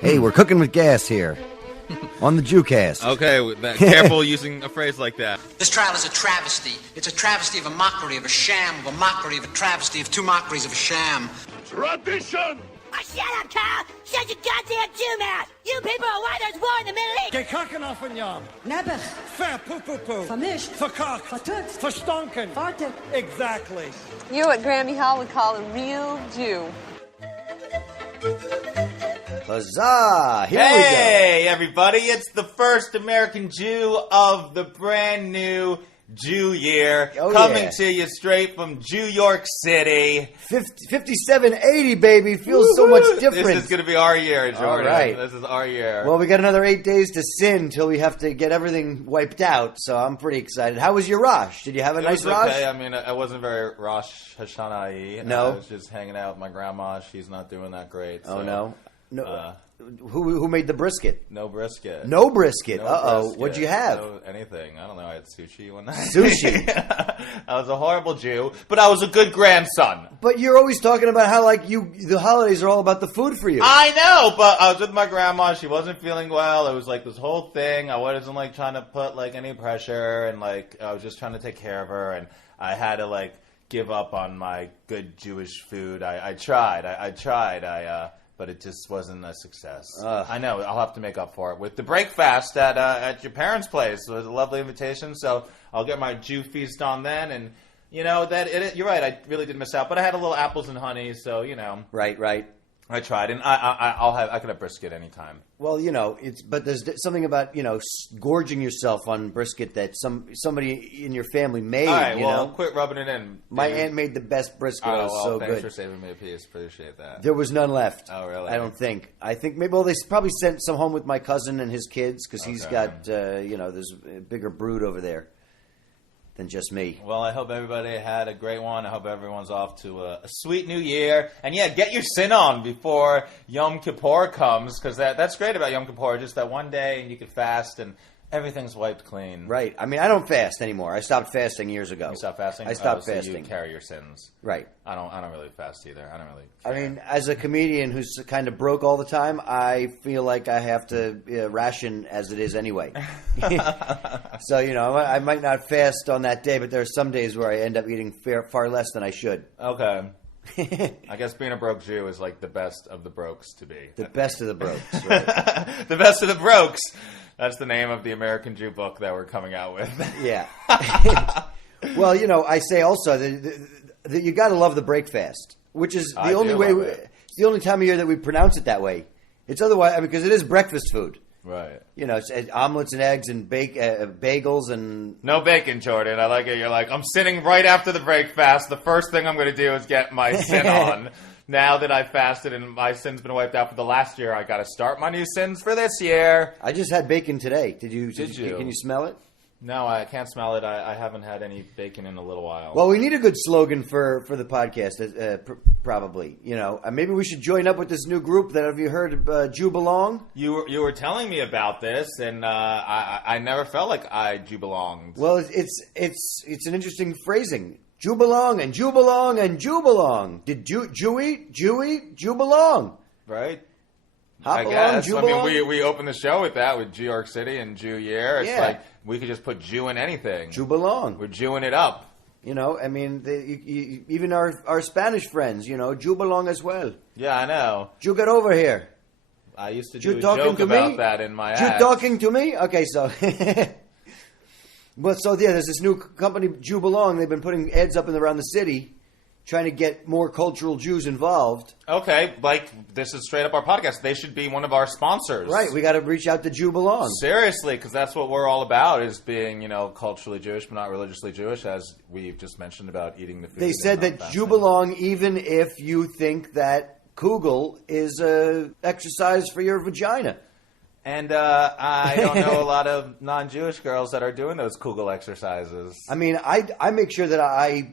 Hey, we're cooking with gas here on the Jewcast. Okay, careful using a phrase like that. This trial is a travesty. It's a travesty of a mockery, of a sham, of a mockery, of a travesty, of two mockeries, of a sham. Tradition! Oh, shut up, Carl! Shut your goddamn Jew mouth! You people are why there's war in the Middle East! Gekakken af een jam. Nebbig. Ver poepoepoe. Vermischt. Verkakt. Vertut. Verstonken. Fartig. Exactly. You what Grammy Hall would call a real Jew. Huzzah! Here we go. Hey, everybody, it's the first American Jew of the brand new Jew year. Oh, coming yeah. to you straight from Jew York City. 5780, baby. Feels so much different. This is going to be our year, Jordan. All right. This is our year. Well, we got another 8 days to sin till we have to get everything wiped out, so I'm pretty excited. How was your Rosh? Did you have a nice It was Rosh? okay. I mean, I wasn't very Rosh Hashanah-y. No? I was just hanging out with my grandma. She's not doing that great. Oh, so, no? Who made the brisket? No brisket. No brisket. No Uh-oh. brisket. What'd you have? No, anything. I don't know. I had sushi one night. Sushi? I was a horrible Jew, but I was a good grandson. But you're always talking about how, like, the holidays are all about the food for you. I know, but I was with my grandma. She wasn't feeling well. It was like this whole thing. I wasn't like trying to put like any pressure, and like I was just trying to take care of her. And I had to like give up on my good Jewish food. I tried. I tried. But it just wasn't a success. I know. I'll have to make up for it with the break fast at your parents' place. It was a lovely invitation, so I'll get my Jew feast on then. And you know you're right. I really did miss out, but I had a little apples and honey, so you know. Right. I tried, and I could have brisket anytime. Well, you know, but there's something about, you know, gorging yourself on brisket that somebody in your family made. All right, you well, know? quit rubbing it in. My aunt made the best brisket. It was so thanks good. for saving me a piece. Appreciate that. There was none left. Oh, really? I don't think. I think maybe, well, they probably sent some home with my cousin and his kids because he's Okay. got, you know, there's a bigger brood over there than just me. Well, I hope everybody had a great one. I hope everyone's off to a sweet new year. And yeah, get your sin on before Yom Kippur comes, because that's great about Yom Kippur. Just that one day, and you can fast, and everything's wiped clean. Right. I mean, I don't fast anymore. I stopped fasting years ago. You stop fasting? I stopped so fasting. You carry your sins. Right. I don't really fast either. I don't really I care. mean, as a comedian who's kind of broke all the time, I feel like I have to ration as it is anyway. So, you know, I might not fast on that day, but there are some days where I end up eating far less than I should. Okay. I guess being a broke Jew is like the best of the brokes to be. The best of the brokes, right? The best of the brokes. That's the name of the American Jew book that we're coming out with. Yeah. Well, you know, I say also that you got to love the break fast, which is the only way. It's the only time of year that we pronounce it that way. It's otherwise because it is breakfast food. Right. You know, it's omelets and eggs and bagels and... No bacon, Jordan. I like it. You're like, I'm sitting right after the break fast. The first thing I'm going to do is get my sin on. Now that I fasted and my sin's been wiped out for the last year, I got to start my new sins for this year. I just had bacon today. Did you? Can you smell it? No, I can't smell it. I haven't had any bacon in a little while. Well, we need a good slogan for the podcast, probably. You know, maybe we should join up with this new group that have you heard of Jew Belong? You were telling me about this, and I never felt like I Jew belonged. Well, it's an interesting phrasing. Jew belong and Jew belong and Jew belong. Did Jew eat? Jew belong. Right? Hop I along, guess. Jew I belong. mean, we opened the show with that, with New York City and Jew Year. It's Yeah. like we could just put Jew in anything. Jew belong. We're Jewing it up. You know, I mean, even our Spanish friends, you know, Jew belong as well. Yeah, I know. Jew, get over here. I used to Jew do a talking joke to about me? that in my Jew act. talking to me? Okay, so... But so, yeah, there's this new company, Jew Belong. They've been putting ads up around the city trying to get more cultural Jews involved. Okay, like, this is straight up our podcast. They should be one of our sponsors. Right, we got to reach out to Jew Belong. Seriously, because that's what we're all about, is being, you know, culturally Jewish, but not religiously Jewish, as we've just mentioned about eating the food. They said that Jew Belong, even if you think that Kugel is a exercise for your vagina. And I don't know a lot of non-Jewish girls that are doing those Kugel exercises. I mean, I make sure that I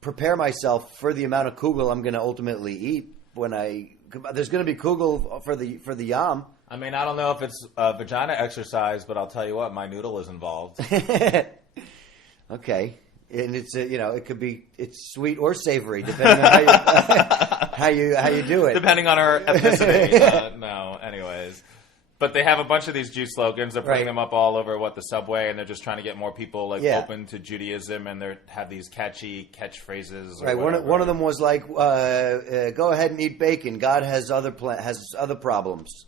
prepare myself for the amount of Kugel I'm going to ultimately eat when there's going to be Kugel for the Yam. I mean, I don't know if it's a vagina exercise, but I'll tell you what, my noodle is involved. Okay. And it's, you know, it's sweet or savory, depending on how you... how you do it. Depending on her ethnicity. No, anyways. But they have a bunch of these Jew slogans. They're putting them up all over the subway, and they're just trying to get more people open to Judaism, and they have these catchy catchphrases. Right. One of them was like, "Go ahead and eat bacon. God has other problems."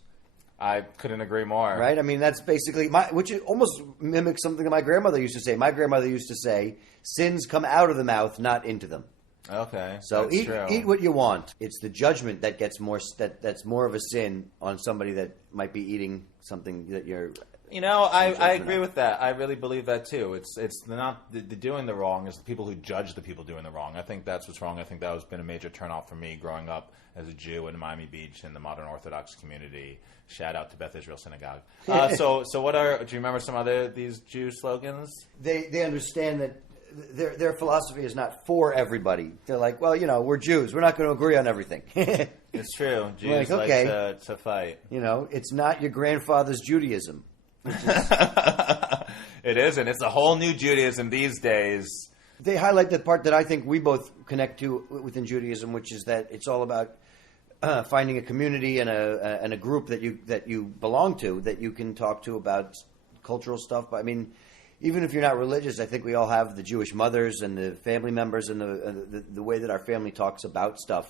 I couldn't agree more. Right. I mean, that's basically which almost mimics something that my grandmother used to say. My grandmother used to say, "Sins come out of the mouth, not into them." Okay, so eat what you want. It's the judgment that gets that's more of a sin on somebody that might be eating something that you're. I agree with that. I really believe that too. It's not the doing the wrong; it's the people who judge the people doing the wrong. I think that's what's wrong. I think that has been a major turnoff for me growing up as a Jew in Miami Beach in the modern Orthodox community. Shout out to Beth Israel Synagogue. So what do you remember some other these Jew slogans? They understand that. Their philosophy is not for everybody. They're like, well, we're Jews. We're not going to agree on everything. It's true. Jews like to fight. It's not your grandfather's Judaism. It isn't. It's a whole new Judaism these days. They highlight the part that I think we both connect to within Judaism, which is that it's all about finding a community and a group that you belong to, that you can talk to about cultural stuff. But I mean, even if you're not religious, I think we all have the Jewish mothers and the family members and the way that our family talks about stuff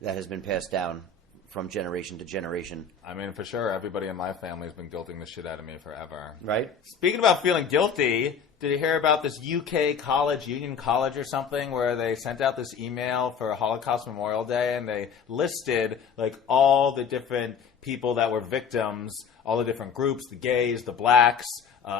that has been passed down from generation to generation. I mean, for sure, everybody in my family has been guilting the shit out of me forever. Right? Speaking about feeling guilty, did you hear about this UK college, Union College or something, where they sent out this email for Holocaust Memorial Day and they listed all the different people that were victims, all the different groups, the gays, the blacks,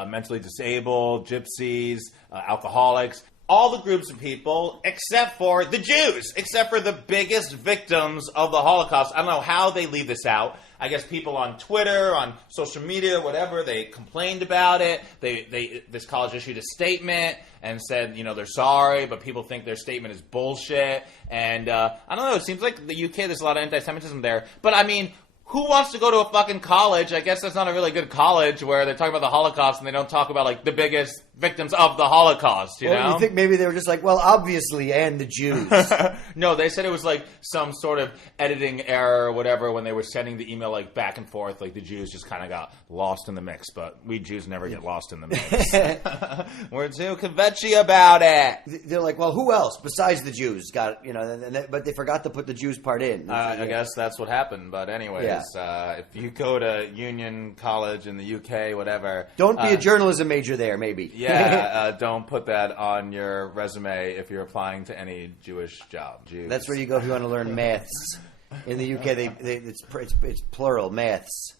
mentally disabled, gypsies, alcoholics, all the groups of people except for the Jews, except for the biggest victims of the Holocaust. I don't know how they leave this out. I guess people on Twitter, on social media, whatever, they complained about it. This college issued a statement and said, they're sorry, but people think their statement is bullshit. And I don't know, it seems like the UK, there's a lot of anti-Semitism there. But I mean, who wants to go to a fucking college? I guess that's not a really good college where they talk about the Holocaust and they don't talk about the biggest victims of the Holocaust, you know? You think maybe they were just like, well, obviously, and the Jews. No, they said it was some sort of editing error or whatever when they were sending the email back and forth. The Jews just kind of got lost in the mix, but we Jews never get lost in the mix. We're too conventional about it. They're like, well, who else besides the Jews got, but they forgot to put the Jews part in. I guess that's what happened, but anyways, if you go to Union College in the UK, whatever. Don't be a journalism major there, maybe. Yeah, don't put that on your resume if you're applying to any Jewish job. Jews. That's where you go if you want to learn maths. In the UK, it's plural, maths.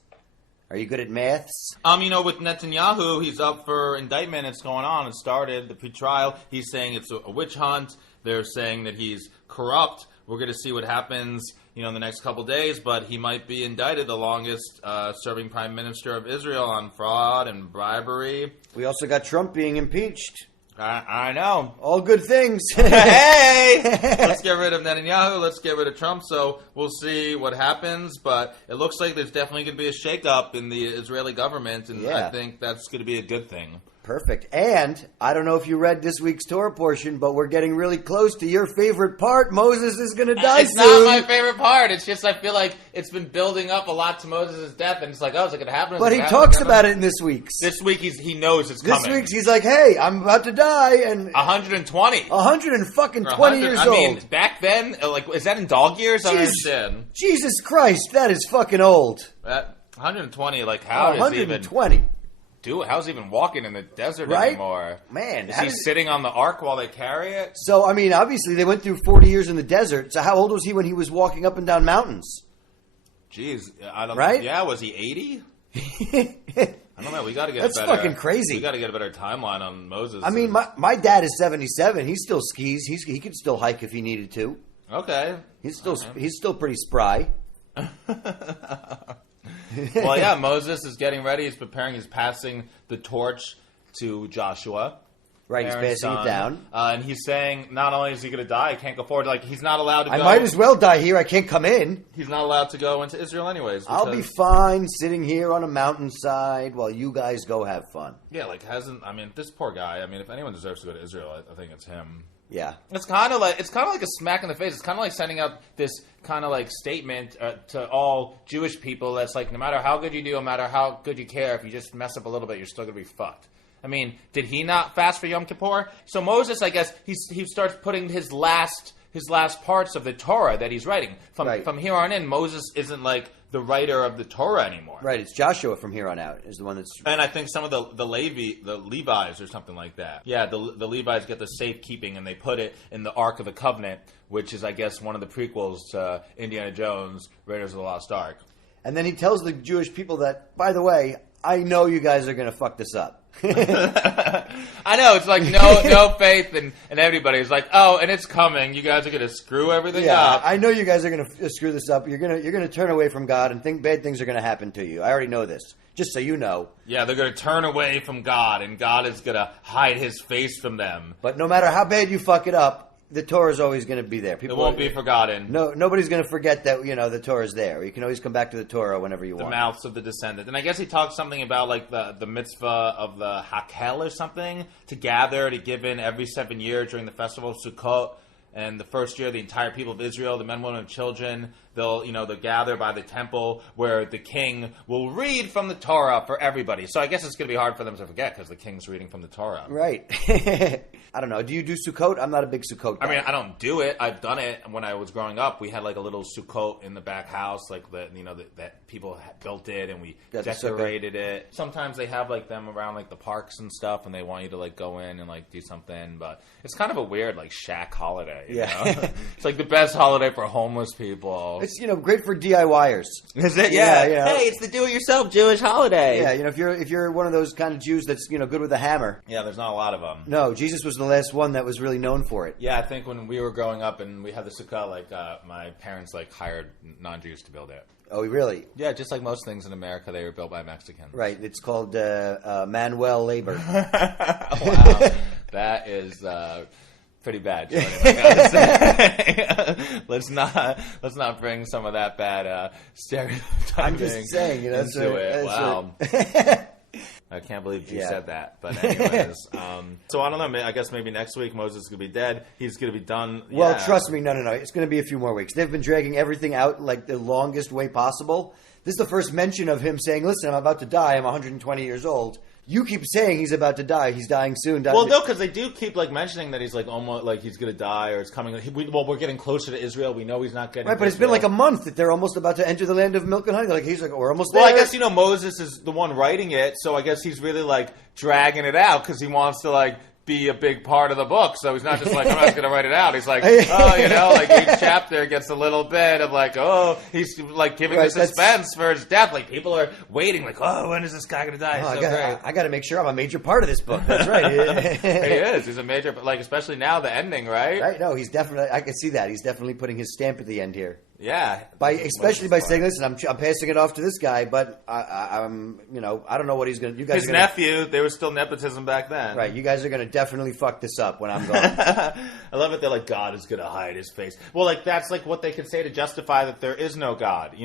Are you good at maths? With Netanyahu, he's up for indictment. It's going on. It started, the pre-trial. He's saying it's a witch hunt. They're saying that he's corrupt. We're going to see what happens, in the next couple days, but he might be indicted, the longest serving prime minister of Israel, on fraud and bribery. We also got Trump being impeached. I know. All good things. Hey! Let's get rid of Netanyahu. Let's get rid of Trump. So we'll see what happens. But it looks like there's definitely going to be a shakeup in the Israeli government, and I think that's going to be a good thing. Perfect. And I don't know if you read this week's Torah portion, but we're getting really close to your favorite part. Moses is going to die it's soon. It's not my favorite part. It's just I feel like it's been building up a lot to Moses' death, and it's like, is it going to happen? But he talks about it in this week's. This week he knows it's coming. This week he's like, hey, I'm about to die. And 120. 120 years old. I mean, back then, is that in dog years? I don't understand. Jesus Christ, that is fucking old. 120, how is 120. Dude, how's he even walking in the desert anymore? Man. Is he sitting on the ark while they carry it? So, obviously they went through 40 years in the desert. So how old was he when he was walking up and down mountains? Jeez, I don't know. Right? Yeah, was he 80? I don't know. We got to get That's a better... fucking crazy. We got to get a better timeline on Moses. My dad is 77. He still skis. He could still hike if he needed to. Okay. He's still pretty spry. Well, yeah, Moses is getting ready. He's preparing. He's passing the torch to Joshua. Right, he's passing it down. And he's saying not only is he going to die, he can't go forward. He's not allowed to go. I might as well die here. I can't come in. He's not allowed to go into Israel anyways. I'll be fine sitting here on a mountainside while you guys go have fun. Yeah, this poor guy. If anyone deserves to go to Israel, I think it's him. Yeah. It's kind of like a smack in the face. It's kind of like sending out this kind of like statement to all Jewish people that's like, no matter how good you do, no matter how good you care, if you just mess up a little bit, you're still going to be fucked. I mean, did he not fast for Yom Kippur? So Moses, I guess, he starts putting his last parts of the Torah that he's writing. From here on in, Moses isn't like the writer of the Torah anymore. Right, it's Joshua from here on out is the one that's... And I think some of the Levites or something like that. Yeah, the Levites get the safekeeping and they put it in the Ark of the Covenant, which is, I guess, one of the prequels to Indiana Jones, Raiders of the Lost Ark. And then he tells the Jewish people that, by the way, I know you guys are going to fuck this up. I know, it's like no faith and everybody's like, oh, and it's coming. You guys are going to screw everything up. I know you guys are going to screw this up. You're going to turn away from God and think bad things are going to happen to you. I already know this. Just so you know. Yeah, they're going to turn away from God, and God is going to hide his face from them. But no matter how bad you fuck it up, the Torah is always going to be there. It won't be forgotten. No, nobody's going to forget that, the Torah is there. You can always come back to the Torah whenever you want. The mouths of the descendant. And I guess he talks something about like the mitzvah of the Hakel or something, to gather, to give in every 7 years during the festival of Sukkot. And the first year, the entire people of Israel, the men, women, and children, they'll gather by the temple where the king will read from the Torah for everybody. So I guess it's going to be hard for them to forget because the king's reading from the Torah. Right. I don't know. Do you do Sukkot? I'm not a big Sukkot guy. I mean, I don't do it. I've done it when I was growing up. We had like a little Sukkot in the back house, like that people had built it and we decorated it. Sometimes they have like them around like the parks and stuff, and they want you to like go in and like do something. But it's kind of a weird like shack holiday. You know? It's like the best holiday for homeless people. It's great for DIYers. Is it? Yeah. Hey, it's the do-it-yourself Jewish holiday. Yeah, if you're one of those kind of Jews that's good with a hammer. Yeah, there's not a lot of them. No, Jesus was the last one that was really known for it. Yeah, I think when we were growing up and we had the sukkah, like my parents like hired non-Jews to build it. Oh, really? Yeah, just like most things in America, they were built by Mexicans. Right. It's called Manuel labor. Wow, that is. Pretty bad, Jordan, I gotta say. let's not bring some of that bad stereotyping. I'm just saying, into it. Wow. I can't believe you said that. But anyways, so I don't know. I guess maybe next week Moses is going to be dead. He's going to be done. Well, trust me. No. It's going to be a few more weeks. They've been dragging everything out like the longest way possible. This is the first mention of him saying, listen, I'm about to die. I'm 120 years old. You keep saying he's about to die. He's dying soon. Well, no, because they do keep like mentioning that he's like almost like he's going to die or it's coming. We're getting closer to Israel. We know he's not getting. Right, but it's been like a month that they're almost about to enter the land of milk and honey. We're almost there. Well, I guess Moses is the one writing it, so I guess he's really like dragging it out because he wants to like be a big part of the book. So he's not just like, I'm not going to write it out. He's like, like each chapter gets a little bit of like, he's like giving the suspense for his death. Like people are waiting like, when is this guy going to die? I got to make sure I'm a major part of this book. That's right. He is. He's a major, like especially now the ending, right? Right. No, he's definitely, I can see that. He's definitely putting his stamp at the end here. Yeah, especially by saying, "Listen, I'm passing it off to this guy," but I'm, I don't know what he's going to. You guys, his nephew. There was still nepotism back then, right? You guys are going to definitely fuck this up when I'm gone. I love it. They're like, God is going to hide his face. Well, like that's like what they could say to justify that there is no God.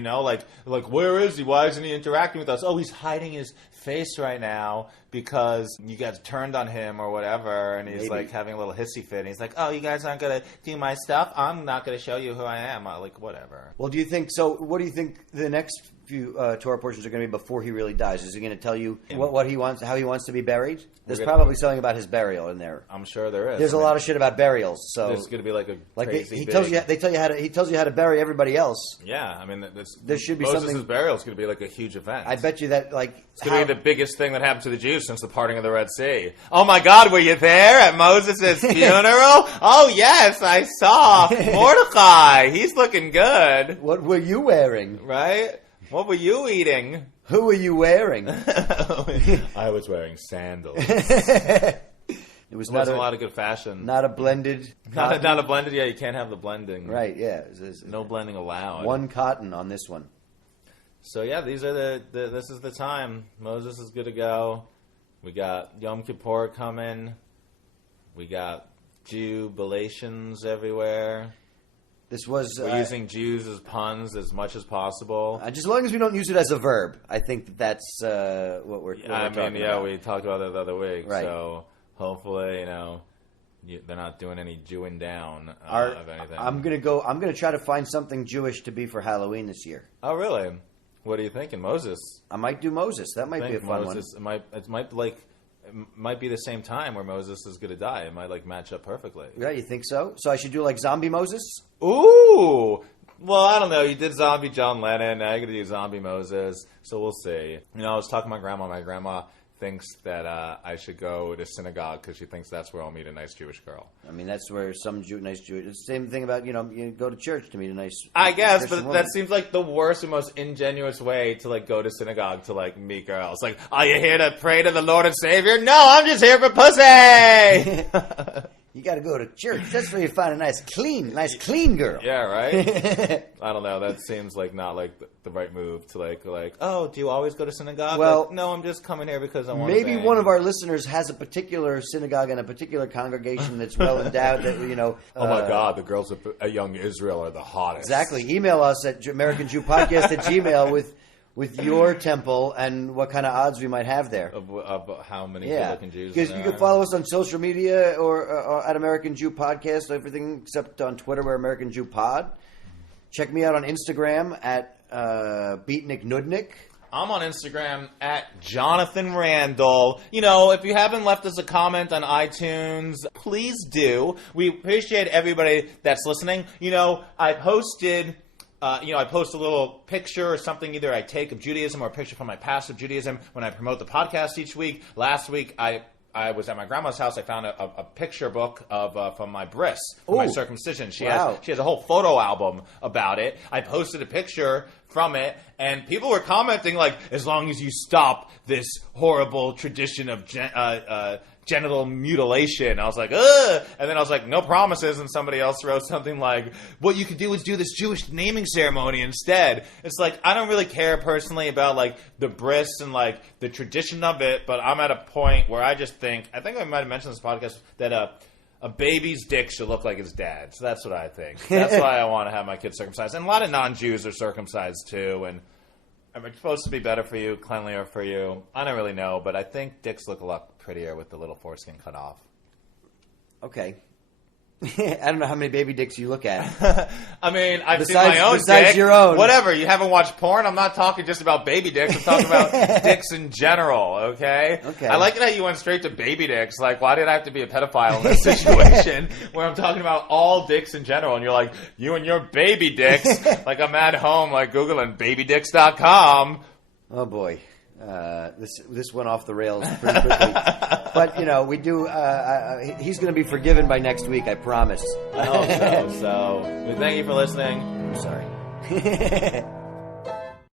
Like where is he? Why isn't he interacting with us? Oh, he's hiding his face right now because you guys turned on him or whatever, and he's like having a little hissy fit. And he's like, "Oh, you guys aren't going to do my stuff. I'm not going to show you who I am." Like whatever. Well, do you think so? What do you think the next few Torah portions are going to be before he really dies? Is he going to tell you what he wants, how he wants to be buried? There's probably something about his burial in there. I'm sure there is. There's a lot of shit about burials. So there's going to be like a crazy. He tells you how to bury everybody else. Yeah, I mean, there should be Moses' something. burial is going to be like a huge event. I bet you that it's going to be the biggest thing that happened to the Jews since the parting of the Red Sea. Oh my God, were you there at Moses' funeral? Oh yes, I saw Mordecai. He's looking good. What were you wearing? Right? What were you eating? Who were you wearing? I was wearing sandals. It was not a lot of good fashion. Not a blended. Not a blended. Yeah, you can't have the blending. Right. Yeah. No blending allowed. One cotton on this one. So yeah, these are this is the time. Moses is good to go. We got Yom Kippur coming. We got jubilations everywhere. We're using Jews as puns as much as possible. Just as long as we don't use it as a verb, I think that's what we're talking about. We talked about that the other week. Right. So hopefully, they're not doing any Jewing down of anything. I'm gonna try to find something Jewish to be for Halloween this year. Oh, really? What are you thinking, Moses? I might do Moses. That might be a fun Moses, one. It might be the same time where Moses is going to die. It might like match up perfectly. Yeah, you think so? So I should do like zombie Moses? Ooh. Well, I don't know. You did zombie John Lennon. Now you're going to do zombie Moses. So we'll see. I was talking to my grandma. My grandma thinks that I should go to synagogue because she thinks that's where I'll meet a nice Jewish girl. I mean, that's where some nice Jewish... It's the same thing about, you go to church to meet a nice I guess, Christian but woman. that seems like the worst and most ingenuous way to, like, go to synagogue to, like, meet girls. Like, are you here to pray to the Lord and Savior? No, I'm just here for pussy! You got to go to church. That's where you find a nice clean girl. Yeah, right? I don't know. That seems like not like the right move to like, oh, do you always go to synagogue? Well, like, no, I'm just coming here because I want maybe to bang. one of our listeners has a particular synagogue and a particular congregation that's well endowed. That Oh my God, the girls of a young Israel are the hottest. Exactly. Email us at AmericanJewPodcast@gmail with your temple and what kind of odds we might have there. Of how many good-looking Jews because there you are. can follow us on social media or at American Jew Podcast, everything except on Twitter, we're American Jew Pod. Check me out on Instagram at Beatnik Nudnik. I'm on Instagram at Jonathan Randall. If you haven't left us a comment on iTunes, please do. We appreciate everybody that's listening. I posted... I post a little picture or something, either I take of Judaism or a picture from my past of Judaism when I promote the podcast each week. Last week, I was at my grandma's house. I found a picture book from my bris, from my circumcision. She has a whole photo album about it. I posted a picture from it, and people were commenting like, as long as you stop this horrible tradition of genital mutilation. I was like, ugh! And then I was like, no promises. And somebody else wrote something like, what you could do is do this Jewish naming ceremony instead. It's like, I don't really care personally about like the bris and like the tradition of it, but I'm at a point where I just think I might have mentioned this podcast, that a baby's dick should look like his dad. So that's what I think. That's why I want to have my kids circumcised. And a lot of non-Jews are circumcised too, and it's supposed to be better for you, cleanlier for you. I don't really know, but I think dicks look a lot prettier with the little foreskin cut off. Okay. I don't know how many baby dicks you look at. I mean, I've seen my own besides dick. your own. Whatever. You haven't watched porn? I'm not talking just about baby dicks. I'm talking about dicks in general, okay? Okay. I like it how you went straight to baby dicks. Like, why did I have to be a pedophile in this situation where I'm talking about all dicks in general? And you're like, you and your baby dicks. Like, I'm at home, like, Googling babydicks.com. Oh, boy. This went off the rails pretty quickly. But, we do... he's going to be forgiven by next week, I promise. I hope so. So, we thank you for listening. I'm sorry.